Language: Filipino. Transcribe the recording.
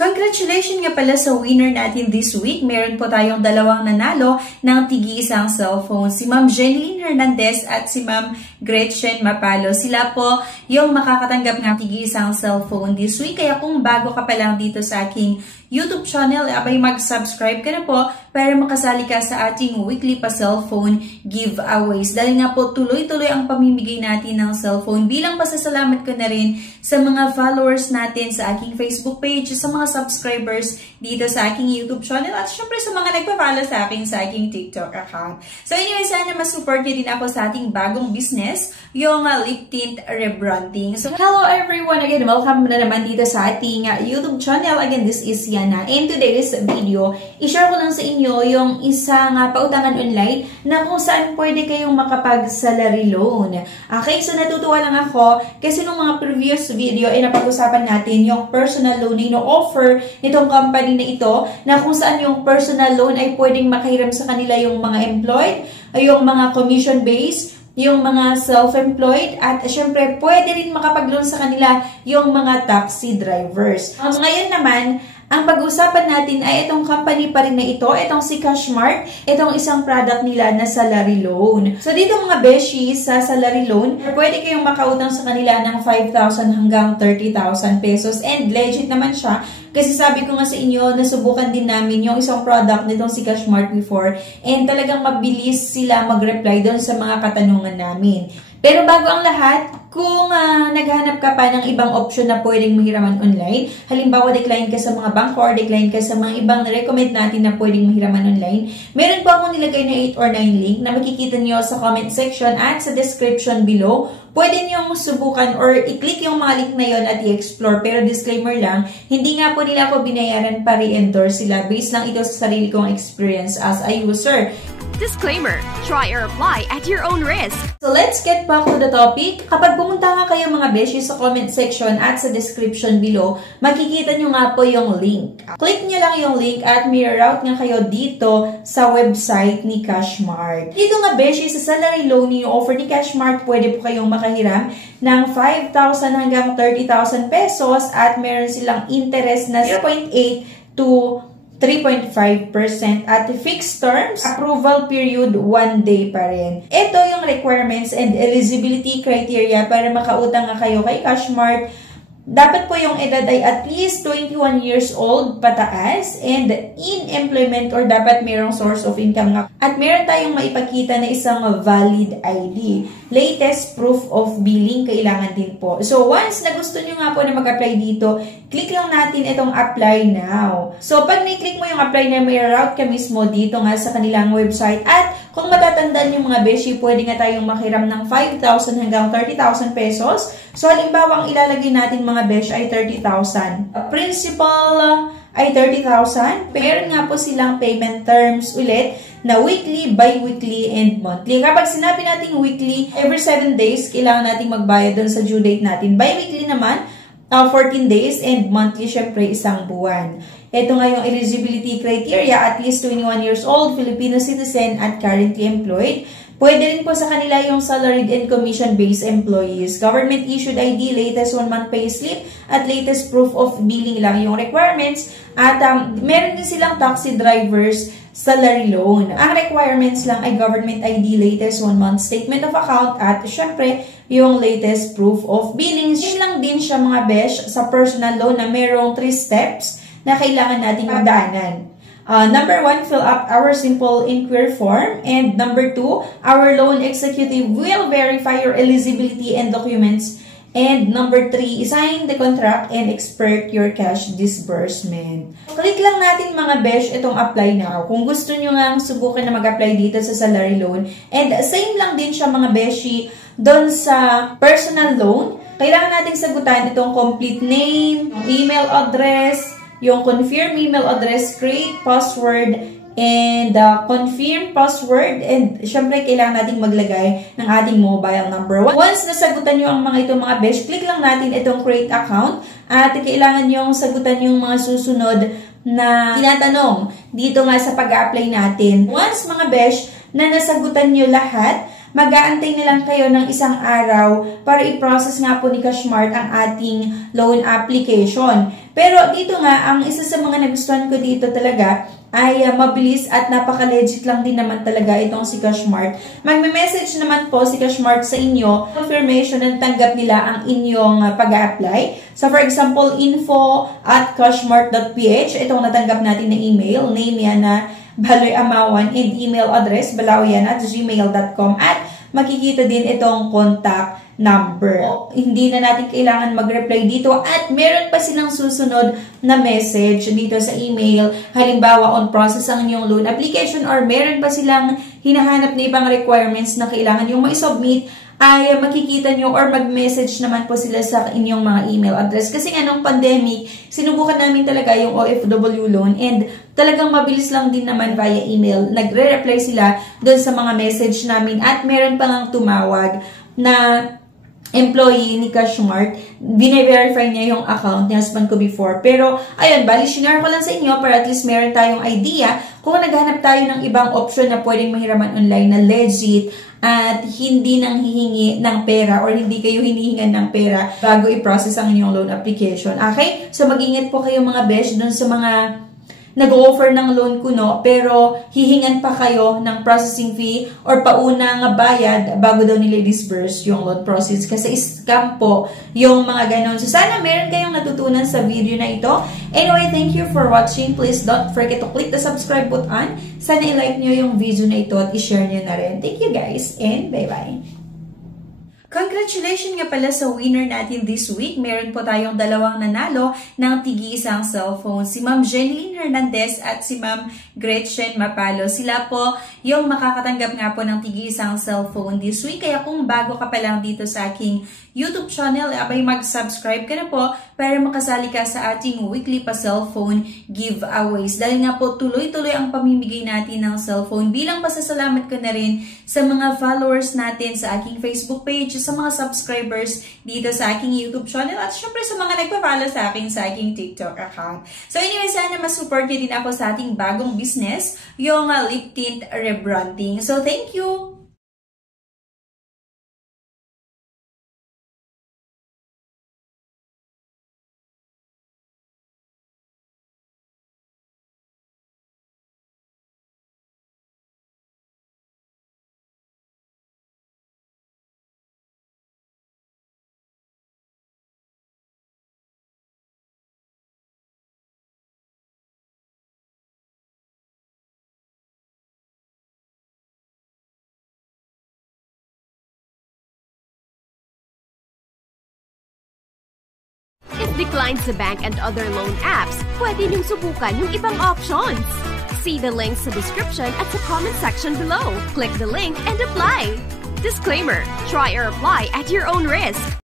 Congratulations nga pala sa winner natin this week. Meron po tayong dalawang nanalo ng tigi-isang cellphone. Si Ma'am Jeneline Hernandez at si Ma'am Gretchen Mapalo. Sila po yung makakatanggap ng tigi-isang cellphone this week. Kaya kung bago ka pa lang dito sa aking YouTube channel, abay mag-subscribe ka na po para makasali ka sa ating weekly pa cellphone giveaways. Dahil nga po tuloy-tuloy ang pamimigay natin ng cellphone. Bilang pasasalamat ko na rin sa mga followers natin sa aking Facebook page, sa mga subscribers dito sa aking YouTube channel, at syempre sa mga nagpa-follow sa akin sa aking TikTok account. So anyway, sana mas-support nyo din ako sa ating bagong business, yung lip tint rebranding. So hello everyone! Again, welcome na naman dito sa ating YouTube channel. Again, this is Yana. In today's video, i-share ko lang sa inyo yung isang pautangan online na kung saan pwede kayong makapag-salary loan. Okay, so natutuwa lang ako kasi nung mga previous video ay napag-usapan natin yung personal loan na offer nitong company na ito, na kung saan yung personal loan ay pwedeng makahiram sa kanila yung mga employed, yung mga commission-based, yung mga self-employed, at syempre pwede rin makapag-loan sa kanila yung mga taxi drivers. Ngayon naman, ang pag-uusapan natin ay itong company pa rin na ito, itong si Cashmart, itong isang product nila na salary loan. So dito mga beshi, sa salary loan, pwede kayong makautang sa kanila ng 5,000 hanggang 30,000 pesos, and legit naman siya. Kasi sabi ko nga sa inyo, nasubukan din namin yung isang product nitong si Cashmart before, and talagang mabilis sila mag-reply doon sa mga katanungan namin. Pero bago ang lahat, kung naghahanap ka pa ng ibang option na pwedeng mahiraman online, halimbawa decline ka sa mga bangko or decline ka sa mga ibang recommend natin na pwedeng mahiraman online, meron po akong nilagay na 8 or 9 link na makikita nyo sa comment section at sa description below. Pwede nyo subukan or i-click yung mga link na yon at i-explore. Pero disclaimer lang, hindi nga po nila ako binayaran para i-endorse sila. Based lang ito sa sarili kong experience as a user. Disclaimer, try or apply at your own risk. So let's get back to the topic. Kapag pumunta nga kayo mga beshi sa comment section at sa description below, makikita nyo nga po yung link. Click nyo lang yung link at may route nga kayo dito sa website ni Cashmart. Dito nga beshi, sa salary loan yung offer ni Cashmart, pwede po kayong makahiram ng 5,000 hanggang 30,000 pesos, at meron silang interest na 0.8 to 3.5% at fixed terms, approval period 1 day pa rin. Ito yung requirements and eligibility criteria para makautang nga kayo kay Cashmart. Dapat po yung edad ay at least 21 years old pataas, and in employment or dapat mayroong source of income nga. At meron tayong maipakita na isang valid ID. Latest proof of billing kailangan din po. So once na gusto nyo nga po na mag-apply dito, click lang natin itong apply now. So pag na-click mo yung apply na, may route ka mismo dito nga sa kanilang website. At kung matatandaan yung mga beshi, pwede nga tayong makiram ng 5,000 hanggang 30,000 pesos. So halimbawa, ang ilalagay natin mga besh ay 30,000. Principal ay 30,000. Meron nga po silang payment terms ulit na weekly, bi-weekly, and monthly. Kapag sinabi natin weekly, every 7 days, kailangan natin magbayad doon sa due date natin. Bi-weekly naman, 14 days, and monthly, syempre, isang buwan. Ito nga yung eligibility criteria, at least 21 years old, Filipino citizen, at currently employed. Pwede rin po sa kanila yung salaried and commission-based employees. Government-issued ID, latest 1-month payslip, at latest proof of billing lang yung requirements. At meron din silang taxi drivers salary loan. Ang requirements lang ay government ID, latest 1-month statement of account, at syempre, yung latest proof of billing. Yun lang din siya mga besh sa personal loan na merong 3 steps na kailangan nating magdaanan. Number 1, fill up our simple inquiry form. And number 2, our loan executive will verify your eligibility and documents. And number 3, sign the contract and expert your cash disbursement. Click lang natin mga besh itong apply now kung gusto nyo nga subukan na mag-apply dito sa salary loan. And same lang din siya mga beshi doon sa personal loan. Kailangan nating sagutan itong complete name, email address, yung confirm email address, create password, and confirm password. And syempre, kailangan nating maglagay ng ating mobile number. Once nasagutan nyo ang mga itong mga besh, click lang natin itong create account. At kailangan nyo sagutan yung mga susunod na tinatanong dito nga sa pag-apply natin. Once mga besh na nasagutan nyo lahat, mag-aantay na lang kayo ng isang araw para i-process nga po ni Cashmart ang ating loan application. Pero dito nga, ang isa sa mga nagustuhan ko dito talaga ay mabilis at napaka-legit lang din naman talaga itong si Cashmart. Magme-message naman po si Cashmart sa inyo, confirmation na tanggap nila ang inyong pag-apply. So for example, info@cashmart.ph, itong natanggap natin na email, name yan na Baloy Amawan, and email address balaoyan@gmail.com, at makikita din itong contact number. Hindi na natin kailangan mag-reply dito, at meron pa silang susunod na message dito sa email. Halimbawa, on process ang inyong loan application, or meron pa silang hinahanap na ibang requirements na kailangan yung ma-submit, ay makikita nyo or mag-message naman po sila sa inyong mga email address. Kasi nga nung pandemic, sinubukan namin talaga yung OFW loan, and talagang mabilis lang din naman via email. Nagre-reply sila doon sa mga message namin, at meron pa lang tumawag na employee ni Cashmart. Bine-verify niya yung account ni husband ko before. Pero, ayun, bali, share ko lang sa inyo para at least meron tayong idea kung naghahanap tayo ng ibang option na pwedeng mahiraman online na legit at hindi nang hihingi ng pera, or hindi kayo hinihingan ng pera bago i-process ang inyong loan application. Okay? So, mag-ingat po kayo mga besh dun sa mga nag-offer ng loan kuno, pero hihingan pa kayo ng processing fee or paunang bayad bago daw nila disburse yung loan process, kasi scam po yung mga ganon. So sana meron kayong natutunan sa video na ito. Anyway, thank you for watching. Please don't forget to click the subscribe button. Sana i-like nyo yung video na ito at i-share nyo na rin. Thank you guys, and bye-bye! Congratulations nga pala sa winner natin this week. Meron po tayong dalawang nanalo ng tigi-isang cellphone. Si Ma'am Jeneline Hernandez at si Ma'am Gretchen Mapalo. Sila po yung makakatanggap nga po ng tigi-isang cellphone this week. Kaya kung bago ka pa lang dito sa aking YouTube channel, abay mag-subscribe ka na po para makasali ka sa ating weekly pa cellphone giveaways. Dahil nga po tuloy-tuloy ang pamimigay natin ng cellphone. Bilang pasasalamat ko na rin sa mga followers natin sa aking Facebook page, sa mga subscribers dito sa aking YouTube channel, at syempre sa mga nagpa-follow sa akin sa aking TikTok account. So anyway, sana ma-support nyo din ako sa ating bagong business, yung lip tint rebranding. So thank you! If declined sa bank and other loan apps, pwede niyong subukan yung ibang options. See the links sa description at sa comment section below. Click the link and apply. Disclaimer: try or apply at your own risk.